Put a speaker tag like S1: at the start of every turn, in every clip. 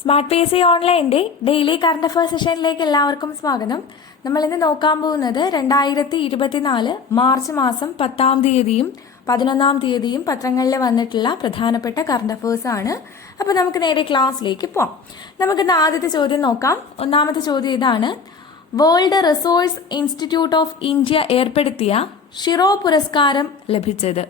S1: Smart P S C ഓൺലൈന്റെ daily current affairs സെഷനിലേക്ക് എല്ലാവർക്കും സ്വാഗതം. നമ്മൾ ഇന്ന് നോക്കാൻ പോകുന്നത് രണ്ടായിരത്തി ഇരുപത്തിനാല് മാർച്ച് മാസം പത്താം തീയതിയും പതിനൊന്നാം തീയതിയും പത്രങ്ങളിൽ വന്നിട്ടുള്ള പ്രധാനപ്പെട്ട കറണ്ട് അഫയേഴ്സ് ആണ്. അപ്പോൾ നമുക്ക് നേരെ ക്ലാസ്സിലേക്ക് പോവാം. നമുക്കിന്ന് ആദ്യത്തെ ചോദ്യം നോക്കാം. ഒന്നാമത്തെ ചോദ്യം ഇതാണ്. World Resource Institute of India ഏർപ്പെടുത്തിയ ഷിറോ പുരസ്കാരം ലഭിച്ചത്.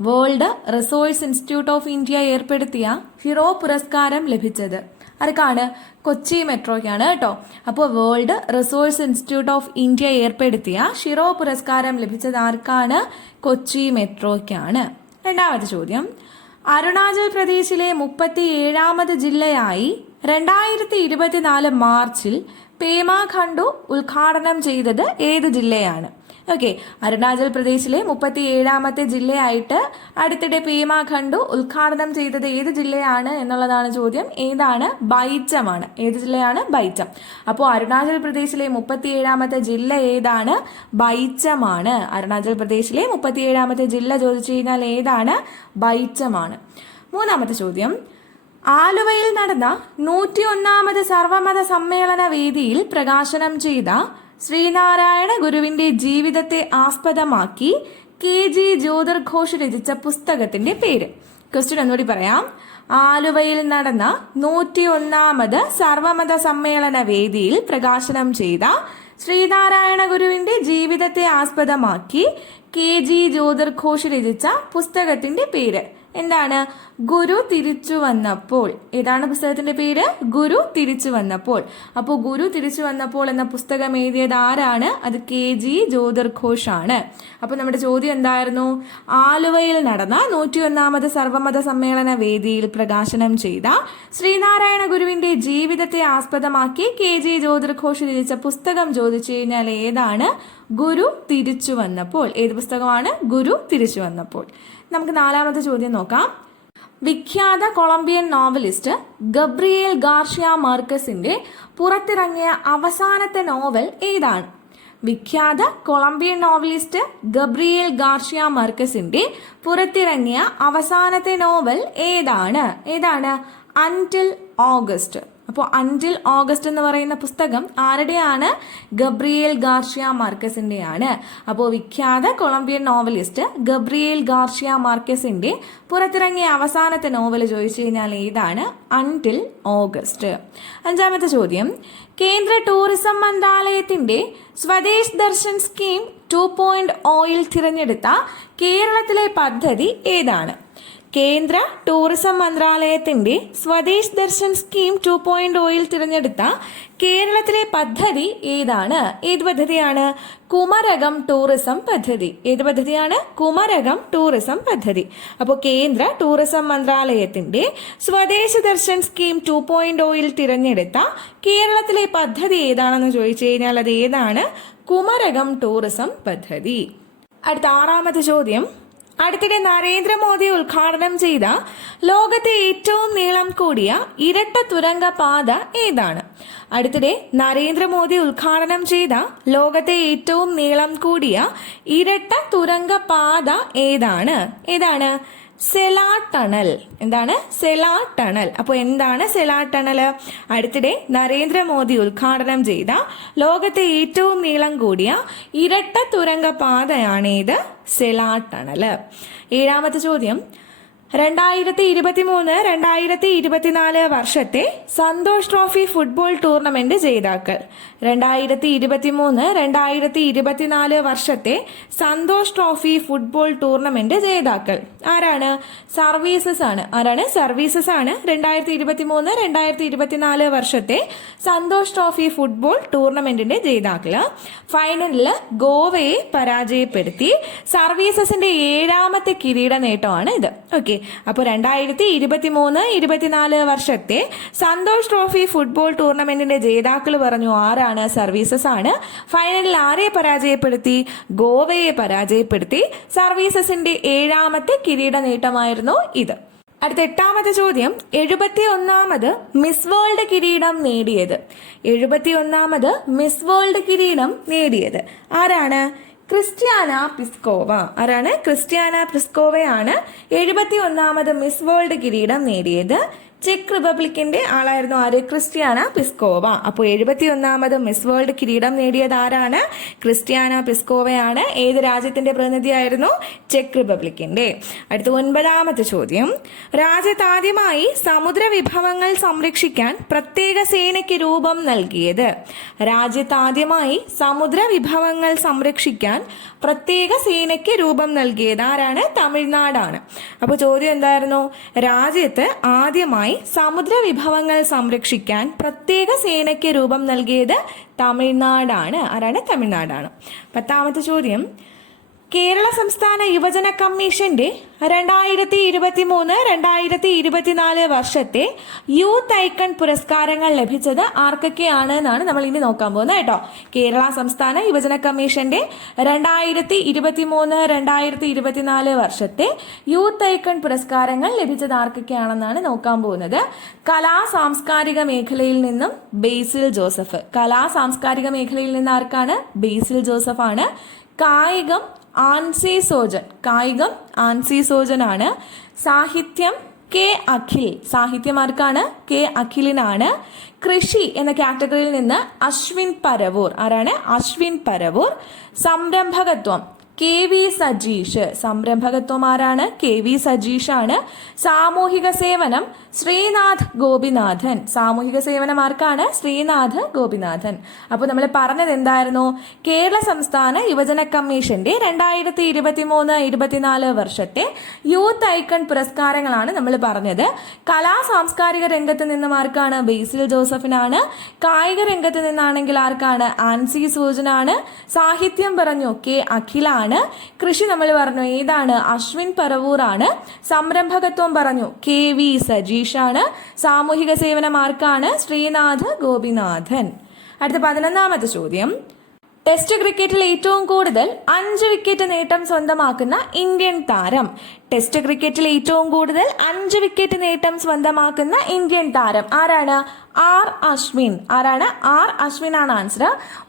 S1: World Resource Institute of India ഏർപ്പെടുത്തിയ ഹിറോ പുരസ്കാരം ലഭിച്ചത്. ആർക്കാണ് കൊച്ചി മെട്രോയ്ക്കാണ് കേട്ടോ. അപ്പോൾ World Resource Institute of India ഏർപ്പെടുത്തിയ ഷിറോ പുരസ്കാരം ലഭിച്ചത് ആർക്കാണ്? കൊച്ചി മെട്രോയ്ക്കാണ്. രണ്ടാമത്തെ ചോദ്യം. അരുണാചൽ പ്രദേശിലെ മുപ്പത്തി ഏഴാമത് ജില്ലയായി രണ്ടായിരത്തി ഇരുപത്തിനാല് മാർച്ചിൽ പേമാഖണ്ഡു ഉദ്ഘാടനം ചെയ്തത് ഏത് ജില്ലയാണ്? ഓക്കെ അരുണാചൽ പ്രദേശിലെ മുപ്പത്തി ഏഴാമത്തെ ജില്ലയായിട്ട് അടുത്തിടെ പേമാ ഖണ്ഡു ഉദ്ഘാടനം ചെയ്തത് ഏത് ജില്ലയാണ് എന്നുള്ളതാണ് ചോദ്യം. ഏതാണ്? ബൈച്ചമാണ്. ഏത് ജില്ലയാണ്? ബൈച്ചം. അപ്പോൾ അരുണാചൽ പ്രദേശിലെ മുപ്പത്തി ഏഴാമത്തെ ജില്ല ഏതാണ്? ബൈച്ചമാണ്. അരുണാചൽ പ്രദേശിലെ മുപ്പത്തി ഏഴാമത്തെ ജില്ല ചോദിച്ചു കഴിഞ്ഞാൽ ഏതാണ്? ബൈച്ചമാണ്. മൂന്നാമത്തെ ചോദ്യം. ആലുവയിൽ നടന്ന നൂറ്റി ഒന്നാമത് സർവമത സമ്മേളന വേദിയിൽ പ്രകാശനം ചെയ്ത ശ്രീനാരായണ ഗുരുവിന്റെ ജീവിതത്തെ ആസ്പദമാക്കി കെ ജി ജ്യോതിർ ഘോഷ് രചിച്ച പുസ്തകത്തിന്റെ പേര്. ക്വസ്റ്റ്യൻ ഒന്നുകൂടി പറയാം. ആലുവയിൽ നടന്ന നൂറ്റി ഒന്നാമത് സർവമത സമ്മേളന വേദിയിൽ പ്രകാശനം ചെയ്ത ശ്രീനാരായണ ഗുരുവിന്റെ ജീവിതത്തെ ആസ്പദമാക്കി കെ ജി ജ്യോതിർ ഘോഷ് രചിച്ച പുസ്തകത്തിന്റെ പേര്. എന്താണ്? ഗുരു തിരിച്ചു വന്നപ്പോൾ. ഏതാണ് പുസ്തകത്തിന്റെ പേര്? ഗുരു തിരിച്ചു വന്നപ്പോൾ. അപ്പോൾ ഗുരു തിരിച്ചു വന്നപ്പോൾ എന്ന പുസ്തകം എഴുതിയത് ആരാണ്? അത് കെ ജി ജ്യോതിർ ആണ് അപ്പോൾ നമ്മുടെ ചോദ്യം എന്തായിരുന്നു? ആലുവയിൽ നടന്ന നൂറ്റി ഒന്നാമത് സർവമത സമ്മേളന വേദിയിൽ പ്രകാശനം ചെയ്ത ശ്രീനാരായണ ഗുരുവിന്റെ ജീവിതത്തെ ആസ്പദമാക്കി കെ ജി ജ്യോതിർ ഘോഷ് രചിച്ച പുസ്തകം ചോദിച്ചു കഴിഞ്ഞാൽ ഏതാണ്? ഗുരു തിരിച്ചു വന്നപ്പോൾ. ഏത് പുസ്തകമാണ്? ഗുരു തിരിച്ചു വന്നപ്പോൾ. നമുക്ക് നാലാമത്തെ ചോദ്യം നോക്കാം. വിഖ്യാത കൊളംബിയൻ നോവലിസ്റ്റ് ഗബ്രിയേൽ ഗാർഷ്യ മാർക്കസിന്റെ പുറത്തിറങ്ങിയ അവസാനത്തെ നോവൽ ഏതാണ്? വിഖ്യാത കൊളംബിയൻ നോവലിസ്റ്റ് ഗബ്രിയേൽ ഗാർഷ്യ മാർക്കസിന്റെ പുറത്തിറങ്ങിയ അവസാനത്തെ നോവൽ ഏതാണ്? ഏതാണ്? അന്റിൽ ഓഗസ്റ്റ് അപ്പോൾ അഞ്ചിൽ ഓഗസ്റ്റ് എന്ന് പറയുന്ന പുസ്തകം ആരുടെയാണ്? ഗബ്രിയേൽ ഗാർഷ്യ മാർക്കസിന്റെയാണ് അപ്പോൾ വിഖ്യാത കൊളംബിയൻ നോവലിസ്റ്റ് ഗബ്രിയേൽ ഗാർഷ്യ മാർക്കസിന്റെ പുറത്തിറങ്ങിയ അവസാനത്തെ നോവൽ ചോദിച്ചു കഴിഞ്ഞാൽ ഏതാണ്? അൺടിൽ ഓഗസ്റ്റ് അഞ്ചാമത്തെ ചോദ്യം. കേന്ദ്ര ടൂറിസം മന്ത്രാലയത്തിന്റെ Swadesh Darshan scheme two point oil തിരഞ്ഞെടുത്ത കേരളത്തിലെ പദ്ധതി ഏതാണ്? കേന്ദ്ര ടൂറിസം മന്ത്രാലയത്തിന്റെ Swadesh Darshan scheme two point oil തിരഞ്ഞെടുത്ത കേരളത്തിലെ പദ്ധതി ഏതാണ്? ഏത് പദ്ധതിയാണ് കുമരകം ടൂറിസം പദ്ധതി. ഏത് പദ്ധതിയാണ് കുമരകം ടൂറിസം പദ്ധതി. അപ്പോൾ കേന്ദ്ര ടൂറിസം മന്ത്രാലയത്തിന്റെ Swadesh Darshan scheme two point oil തിരഞ്ഞെടുത്ത കേരളത്തിലെ പദ്ധതി ഏതാണെന്ന് ചോദിച്ചു കഴിഞ്ഞാൽ അത് ഏതാണ്? കുമരകം ടൂറിസം പദ്ധതി. അടുത്ത ആറാമത്തെ ചോദ്യം. അടുത്തിടെ നരേന്ദ്രമോദി ഉദ്ഘാടനം ചെയ്ത ലോകത്തെ ഏറ്റവും നീളം കൂടിയ ഇരട്ട തുരങ്ക പാത ഏതാണ്? അടുത്തിടെ നരേന്ദ്രമോദി ഉദ്ഘാടനം ചെയ്ത ലോകത്തെ ഏറ്റവും നീളം കൂടിയ ഇരട്ട തുരങ്ക പാത ഏതാണ്? ഏതാണ്? സെലാ ടണൽ എന്താണ്? സെലാ ടണൽ അപ്പോൾ എന്താണ് സെലാ ടണൽ അടുത്തിടെ നരേന്ദ്രമോദി ഉദ്ഘാടനം ചെയ്ത ലോകത്തെ ഏറ്റവും നീളം കൂടിയ ഇരട്ട തുരങ്ക പാതയാണേത്. സെലാ അല്ലേ? ഏഴാമത്തെ ചോദ്യം രണ്ടായിരത്തി ഇരുപത്തി മൂന്ന് രണ്ടായിരത്തി ഇരുപത്തിനാല് വർഷത്തെ സന്തോഷ് ട്രോഫി ഫുട്ബോൾ ടൂർണമെന്റ് ജേതാക്കൾ. രണ്ടായിരത്തി ഇരുപത്തി മൂന്ന് രണ്ടായിരത്തി ഇരുപത്തിനാല് വർഷത്തെ സന്തോഷ് ട്രോഫി ഫുട്ബോൾ ടൂർണമെന്റ് ജേതാക്കൾ. ആരാണ്? സർവീസസ് ആണ്. ആരാണ്? സർവീസസ് ആണ്. രണ്ടായിരത്തി ഇരുപത്തി മൂന്ന് രണ്ടായിരത്തി ഇരുപത്തിനാല് വർഷത്തെ സന്തോഷ് ട്രോഫി ഫുട്ബോൾ ടൂർണമെന്റിന്റെ ജേതാക്കൾ. ഫൈനലിൽ ഗോവയെ പരാജയപ്പെടുത്തി സർവീസസിന്റെ ഏഴാമത്തെ കിരീട നേട്ടമാണ് ഇത്. ഓക്കെ. അപ്പോൾ രണ്ടായിരത്തി ഇരുപത്തി മൂന്ന് ഇരുപത്തിനാല് വർഷത്തെ സന്തോഷ് ട്രോഫി ഫുട്ബോൾ ടൂർണമെന്റിന്റെ ജേതാക്കൾ പറഞ്ഞു ആരാണ് സർവീസസ് ആണ്. ഫൈനലിൽ ആരെ പരാജയപ്പെടുത്തി? ഗോവയെ പരാജയപ്പെടുത്തി. സർവീസസിന്റെ ഏഴാമത്തെ കിരീട നേട്ടമായിരുന്നു ഇത്. അടുത്ത എട്ടാമത്തെ ചോദ്യം എഴുപത്തി ഒന്നാമത് മിസ് വേൾഡ് കിരീടം നേടിയത്. എഴുപത്തി ഒന്നാമത് മിസ് വേൾഡ് കിരീടം നേടിയത്. ആരാണ്? Krystyna Pyszkova. ആരാണ്? ക്രിസ്ത്യാന പിസ്കോവയാണ് എഴുപത്തി ഒന്നാമത് മിസ് വേൾഡ് കിരീടം നേടിയത്. ചെക്ക് റിപ്പബ്ലിക്കിന്റെ ആളായിരുന്നു ആര്? Krystyna Pyszkova. അപ്പോൾ എഴുപത്തി ഒന്നാമത് മിസ് വേൾഡ് കിരീടം നേടിയത് ആരാണ്? ക്രിസ്ത്യാന പിസ്കോവയാണ്. ഏത് രാജ്യത്തിന്റെ പ്രതിനിധിയായിരുന്നു? ചെക്ക് റിപ്പബ്ലിക്കിന്റെ. അടുത്ത ഒൻപതാമത്തെ ചോദ്യം. രാജ്യത്ത് ആദ്യമായി സമുദ്ര വിഭവങ്ങൾ സംരക്ഷിക്കാൻ പ്രത്യേക സേനയ്ക്ക് രൂപം നൽകിയത്. രാജ്യത്ത് ആദ്യമായി സമുദ്ര വിഭവങ്ങൾ സംരക്ഷിക്കാൻ പ്രത്യേക സേനയ്ക്ക് രൂപം നൽകിയത് ആരാണ്? തമിഴ്നാടാണ്. അപ്പോൾ ചോദ്യം എന്തായിരുന്നു? രാജ്യത്ത് ആദ്യമായി സമുദ്ര വിഭവങ്ങൾ സംരക്ഷിക്കാൻ പ്രത്യേക സേനയ്ക്ക് രൂപം നൽകിയത് തമിഴ്നാടാണ്. ആരാണ്? തമിഴ്നാടാണ്. പത്താമത്തെ ചോദ്യം. കേരള സംസ്ഥാന യുവജന കമ്മീഷന്റെ രണ്ടായിരത്തി ഇരുപത്തി മൂന്ന് രണ്ടായിരത്തി ഇരുപത്തിനാല് വർഷത്തെ യൂത്ത് ഐക്കൺ പുരസ്കാരങ്ങൾ ലഭിച്ചത് ആർക്കൊക്കെയാണ് എന്നാണ് നമ്മൾ ഇനി നോക്കാൻ പോകുന്നത് കേട്ടോ. കേരള സംസ്ഥാന യുവജന കമ്മീഷന്റെ രണ്ടായിരത്തി ഇരുപത്തി മൂന്ന് രണ്ടായിരത്തി ഇരുപത്തിനാല് വർഷത്തെ യൂത്ത് ഐക്കൺ പുരസ്കാരങ്ങൾ ലഭിച്ചത് ആർക്കൊക്കെയാണെന്നാണ് നോക്കാൻ പോകുന്നത്. കലാ സാംസ്കാരിക മേഖലയിൽ നിന്നും ബേസിൽ ജോസഫ്. കലാ സാംസ്കാരിക മേഖലയിൽ നിന്ന് ആർക്കാണ്? ബേസിൽ ജോസഫ് ആണ് കായികം ആൻസി സോജൻ. കായികം ആൻസി സോജൻ ആണ് സാഹിത്യം കെ അഖിൽ. സാഹിത്യമാർക്കാണ് കെ അഖിലിനാണ്. കൃഷി എന്ന കാറ്റഗറിയിൽ നിന്ന് അശ്വിൻ പരവൂർ. ആരാണ്? Ashwin Paravur. സംരംഭകത്വം. K V Sajeesh. സംരംഭകത്വമാരാണ് K V Sajeesh ആണ് സാമൂഹിക സേവനം ശ്രീനാഥ് ഗോപിനാഥൻ. സാമൂഹിക സേവനം ആർക്കാണ്? ശ്രീനാഥ് ഗോപിനാഥൻ. അപ്പോൾ നമ്മൾ പറഞ്ഞത് എന്തായിരുന്നു? കേരള സംസ്ഥാന യുവജന കമ്മീഷന്റെ രണ്ടായിരത്തി ഇരുപത്തി മൂന്ന് ഇരുപത്തിനാല് വർഷത്തെ യൂത്ത് ഐക്കൺ പുരസ്കാരങ്ങളാണ് നമ്മൾ പറഞ്ഞത്. കലാ സാംസ്കാരിക രംഗത്ത് നിന്നും ആർക്കാണ്? ബേസിൽ ജോസഫിനാണ്. കായിക രംഗത്ത് നിന്നാണെങ്കിൽ ആർക്കാണ്? ആൻസി സൂചനാണ് സാഹിത്യം പറഞ്ഞു കെ അഖിലാണ്. കൃഷി നമ്മൾ പറഞ്ഞു ഏതാണ്? അശ്വിൻ പറവൂറാണ് സംരംഭകത്വം പറഞ്ഞു കെ വി സജീഷാണ്. സാമൂഹിക സേവനം മാർക്കാണ് ശ്രീനാഥ് ഗോപിനാഥൻ. അടുത്ത പതിനൊന്നാമത്തെ ചോദ്യം. ടെസ്റ്റ് ക്രിക്കറ്റിൽ ഏറ്റവും കൂടുതൽ അഞ്ച് വിക്കറ്റ് നേട്ടം സ്വന്തമാക്കുന്ന ഇന്ത്യൻ താരം ടെസ്റ്റ് ക്രിക്കറ്റിൽ ഏറ്റവും കൂടുതൽ അഞ്ച് വിക്കറ്റ് നേട്ടം സ്വന്തമാക്കുന്ന ഇന്ത്യൻ താരം ആരാണ്? ആർ അശ്വിൻ. ആരാണ്? ആർ അശ്വിൻ ആണ് ആൻസർ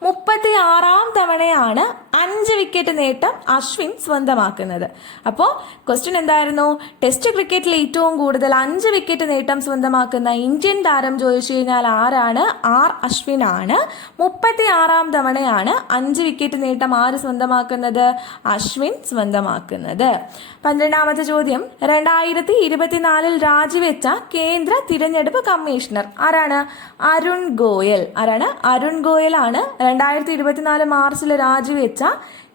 S1: മുപ്പത്തി ആറാം തവണയാണ് അഞ്ച് വിക്കറ്റ് നേട്ടം അശ്വിൻ സ്വന്തമാക്കുന്നത്. അപ്പോൾ ക്വസ്റ്റ്യൻ എന്തായിരുന്നു? ടെസ്റ്റ് ക്രിക്കറ്റിൽ ഏറ്റവും കൂടുതൽ അഞ്ച് വിക്കറ്റ് നേട്ടം സ്വന്തമാക്കുന്ന ഇന്ത്യൻ താരം ചോദിച്ചു കഴിഞ്ഞാൽ ആരാണ്? ആർ അശ്വിൻ ആണ് മുപ്പത്തി ആറാം തവണയാണ് അഞ്ച് വിക്കറ്റ് നേട്ടം ആര് സ്വന്തമാക്കുന്നത്? അശ്വിൻ സ്വന്തമാക്കുന്നത്. പന്ത്രണ്ടാമത്തെ ചോദ്യം. രണ്ടായിരത്തി ഇരുപത്തിനാലിൽ രാജിവെച്ച കേന്ദ്ര തിരഞ്ഞെടുപ്പ് കമ്മീഷണർ ആരാണ്? അരുൺ ഗോയൽ. ആരാണ്? അരുൺ ഗോയൽ ആണ് രണ്ടായിരത്തി ഇരുപത്തിനാല് മാർച്ചിൽ രാജിവെച്ച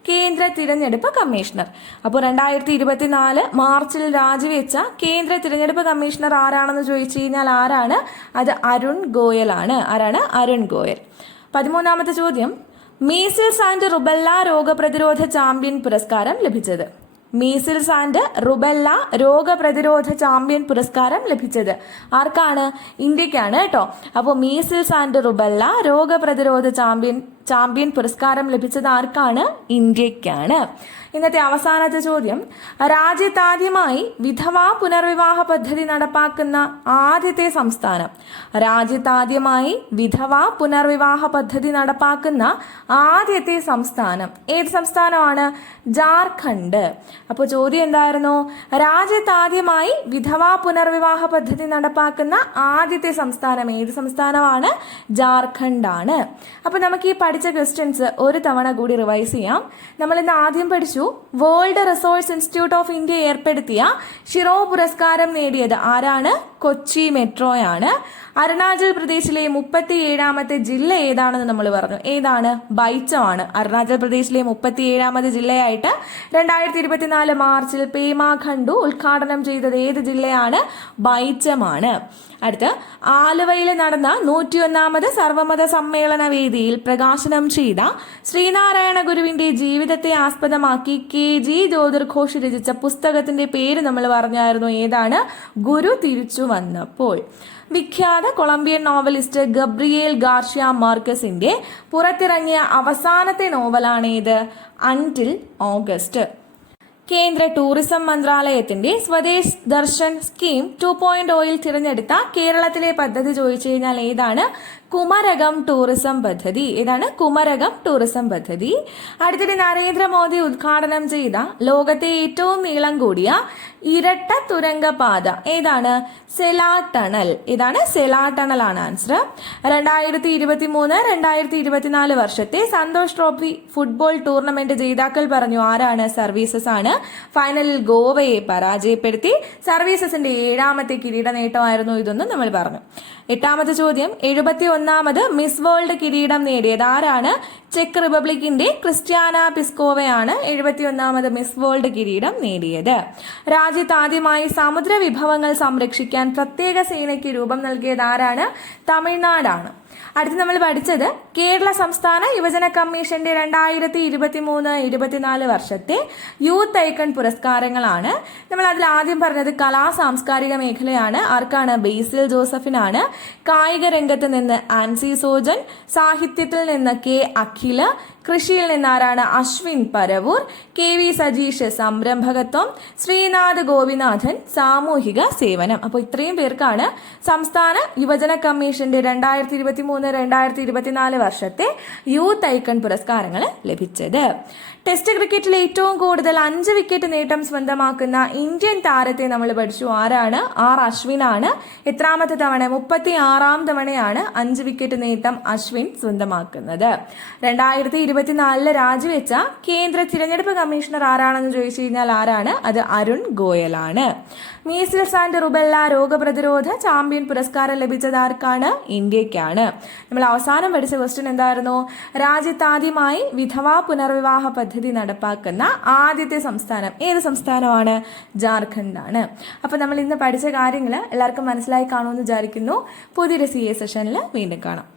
S1: കേന്ദ്ര തിരഞ്ഞെടുപ്പ് കമ്മീഷണർ. അപ്പോൾ രണ്ടായിരത്തി ഇരുപത്തിനാല് മാർച്ചിൽ രാജിവെച്ച കേന്ദ്ര തിരഞ്ഞെടുപ്പ് കമ്മീഷണർ ആരാണെന്ന് ചോദിച്ചു കഴിഞ്ഞാൽ ആരാണ്? അത് അരുൺ ഗോയൽ ആണ് ആരാണ്? അരുൺ ഗോയൽ. പതിമൂന്നാമത്തെ ചോദ്യം. മീസിൽസ് ആൻഡ് റുബെല്ല രോഗപ്രതിരോധ ചാമ്പ്യൻ പുരസ്കാരം ലഭിച്ചത്. മീസിൽസ് ആൻഡ് റുബെല്ല രോഗപ്രതിരോധ ചാമ്പ്യൻ പുരസ്കാരം ലഭിച്ചത്. ആർക്കാണ്? ഇന്ത്യക്കാണ് കേട്ടോ. അപ്പോൾ മീസിൽസ് ആൻഡ് റുബെല്ല രോഗപ്രതിരോധ ചാമ്പ്യൻ ചാമ്പ്യൻ പുരസ്കാരം ലഭിച്ചത് ആർക്കാണ്? ഇന്ത്യക്കാണ്. ഇന്നത്തെ അവസാനത്തെ ചോദ്യം. രാജ്യത്താദ്യമായി വിധവാ പുനർവിവാഹ പദ്ധതി നടപ്പാക്കുന്ന ആദ്യത്തെ സംസ്ഥാനം. രാജ്യത്താദ്യമായി വിധവാ പുനർവിവാഹ പദ്ധതി നടപ്പാക്കുന്ന ആദ്യത്തെ സംസ്ഥാനം ഏത് സംസ്ഥാനമാണ്? ജാർഖണ്ഡ്. അപ്പോൾ ചോദ്യം എന്തായിരുന്നു? രാജ്യത്താദ്യമായി വിധവാ പുനർവിവാഹ പദ്ധതി നടപ്പാക്കുന്ന ആദ്യത്തെ സംസ്ഥാനം ഏത് സംസ്ഥാനമാണ്? ജാർഖണ്ഡാണ്. അപ്പോൾ നമുക്ക് ഈ പഠിച്ച ക്വസ്റ്റ്യൻസ് ഒരു തവണ കൂടി റിവൈസ് ചെയ്യാം. നമ്മൾ ഇന്ന് ആദ്യം പഠിച്ചു World Resource Institute of India ഏർപ്പെടുത്തിയ ഷിറോ പുരസ്കാരം നേടിയത് ആരാണ്? കൊച്ചി മെട്രോയാണ്. അരുണാചൽ പ്രദേശിലെ മുപ്പത്തി ഏഴാമത്തെ ജില്ല ഏതാണെന്ന് നമ്മൾ പറഞ്ഞു. ഏതാണ്? ബൈച്ചമാണ് അരുണാചൽ പ്രദേശിലെ മുപ്പത്തി ഏഴാമത് ജില്ലയായിട്ട് രണ്ടായിരത്തി ഇരുപത്തിനാല് മാർച്ചിൽ പേമാഖണ്ഡു ഉദ്ഘാടനം ചെയ്തത് ഏത് ജില്ലയാണ്? ബൈച്ചമാണ് അടുത്ത് ആലുവയിൽ നടന്ന നൂറ്റിയൊന്നാമത് സർവമത സമ്മേളന വേദിയിൽ പ്രകാശനം ചെയ്ത ശ്രീനാരായണ ഗുരുവിന്റെ ജീവിതത്തെ ആസ്പദമാക്കി കെ ജി ജ്യോതിർഘോഷ് രചിച്ച പുസ്തകത്തിന്റെ പേര് നമ്മൾ പറഞ്ഞായിരുന്നു. ഏതാണ്? ഗുരു തിരിച്ചു വന്നപ്പോൾ വിഖ്യാത കൊളംബിയൻ നോവലിസ്റ്റ് ഗബ്രിയേൽ ഗാർഷ്യ മാർക്കസിന്റെ പുറത്തിറങ്ങിയ അവസാനത്തെ നോവലാണ് ഇത് അന്റിൽ ഓഗസ്റ്റ് കേന്ദ്ര ടൂറിസം മന്ത്രാലയത്തിന്റെ Swadesh Darshan scheme two point oil തിരഞ്ഞെടുത്ത കേരളത്തിലെ പദ്ധതി ചോദിച്ചു കഴിഞ്ഞാൽ ഏതാണ്? കുമരകം ടൂറിസം പദ്ധതി. ഇതാണ് കുമരകം ടൂറിസം പദ്ധതി. അടുത്തിടെ നരേന്ദ്രമോദി ഉദ്ഘാടനം ചെയ്ത ലോകത്തെ ഏറ്റവും നീളം കൂടിയ ഇരട്ട തുരങ്കപാത. ഏതാണ്? സെലാ ടണൽ ഇതാണ് സെലാ ടണൽ ആണ് ആൻസർ രണ്ടായിരത്തി ഇരുപത്തി മൂന്ന് രണ്ടായിരത്തി ഇരുപത്തിനാല് വർഷത്തെ സന്തോഷ് ട്രോഫി ഫുട്ബോൾ ടൂർണമെന്റ് ജേതാക്കൾ പറഞ്ഞു ആരാണ് സർവീസസ് ആണ്. ഫൈനലിൽ ഗോവയെ പരാജയപ്പെടുത്തി. സർവീസസിന്റെ ഏഴാമത്തെ കിരീട നേട്ടമായിരുന്നു ഇതൊന്നും നമ്മൾ പറഞ്ഞു. എട്ടാമത്തെ ചോദ്യം എഴുപത്തി ഒന്നാമത് മിസ് വേൾഡ് കിരീടം നേടിയത് ആരാണ്? ചെക്ക് റിപ്പബ്ലിക്കിന്റെ ക്രിസ്ത്യാന പിസ്കോവയാണ് എഴുപത്തി ഒന്നാമത് മിസ് വേൾഡ് കിരീടം നേടിയത്. രാജ്യത്ത് ആദ്യമായി സമുദ്ര വിഭവങ്ങൾ സംരക്ഷിക്കാൻ പ്രത്യേക സേനയ്ക്ക് രൂപം നൽകിയത് ആരാണ്? തമിഴ്നാടാണ്. അടുത്ത് നമ്മൾ പഠിച്ചത് കേരള സംസ്ഥാന യുവജന കമ്മീഷന്റെ രണ്ടായിരത്തി ഇരുപത്തി മൂന്ന് ഇരുപത്തിനാല് വർഷത്തെ യൂത്ത് ഐക്കൺ പുരസ്കാരങ്ങളാണ്. നമ്മൾ അതിൽ ആദ്യം പറഞ്ഞത് കലാ സാംസ്കാരിക മേഖലയാണ്. ആർക്കാണ്? ബേസിൽ ജോസഫിനാണ്. കായിക രംഗത്ത് നിന്ന് ആൻസി സോജൻ സാഹിത്യത്തിൽ നിന്ന് കെ അഖില കൃഷിയിൽ നിന്നാരാണ് അശ്വിൻ പരവൂർ കെ വി സജീഷ് സംരംഭകത്വം ശ്രീനാഥ് ഗോപിനാഥൻ സാമൂഹിക സേവനം. അപ്പോൾ ഇത്രയും പേർക്കാണ് സംസ്ഥാന യുവജന കമ്മീഷന്റെ രണ്ടായിരത്തി ഇരുപത്തി മൂന്ന് രണ്ടായിരത്തി ഇരുപത്തിനാല് വർഷത്തെ യൂത്ത് ഐക്കൺ പുരസ്കാരങ്ങൾ ലഭിച്ചത്. ടെസ്റ്റ് ക്രിക്കറ്റിൽ ഏറ്റവും കൂടുതൽ അഞ്ച് വിക്കറ്റ് നേട്ടം സ്വന്തമാക്കുന്ന ഇന്ത്യൻ താരത്തെ നമ്മൾ പഠിച്ചു. ആരാണ്? ആർ അശ്വിനാണ്. എത്രാമത്തെ തവണ? മുപ്പത്തി ആറാം തവണയാണ് അഞ്ച് വിക്കറ്റ് നേട്ടം അശ്വിൻ സ്വന്തമാക്കുന്നത്. രണ്ടായിരത്തി ഇരുപത്തിനാലിൽ രാജിവെച്ച കേന്ദ്ര തിരഞ്ഞെടുപ്പ് കമ്മീഷണർ ആരാണെന്ന് ചോദിച്ചു കഴിഞ്ഞാൽ ആരാണ്? അത് അരുൺ ഗോയലാണ്. മീസിൽസ് ആൻഡ് റുബെല്ല രോഗപ്രതിരോധ ചാമ്പ്യൻ പുരസ്കാരം ലഭിച്ചത് ആർക്കാണ്? ഇന്ത്യക്കാണ്. നമ്മൾ അവസാനം പഠിച്ച ക്വസ്റ്റ്യൻ എന്തായിരുന്നു? രാജ്യത്ത് ആദ്യമായി വിധവാ പുനർവിവാഹ പദ്ധതി നടപ്പാക്കുന്ന ആദ്യത്തെ സംസ്ഥാനം ഏത് സംസ്ഥാനമാണ്? ആണ് അപ്പോൾ നമ്മൾ ഇന്ന് പഠിച്ച കാര്യങ്ങൾ എല്ലാവർക്കും മനസ്സിലായി കാണുമെന്ന് വിചാരിക്കുന്നു. പുതിയൊരു സി എ സെഷനിൽ വീണ്ടും കാണാം.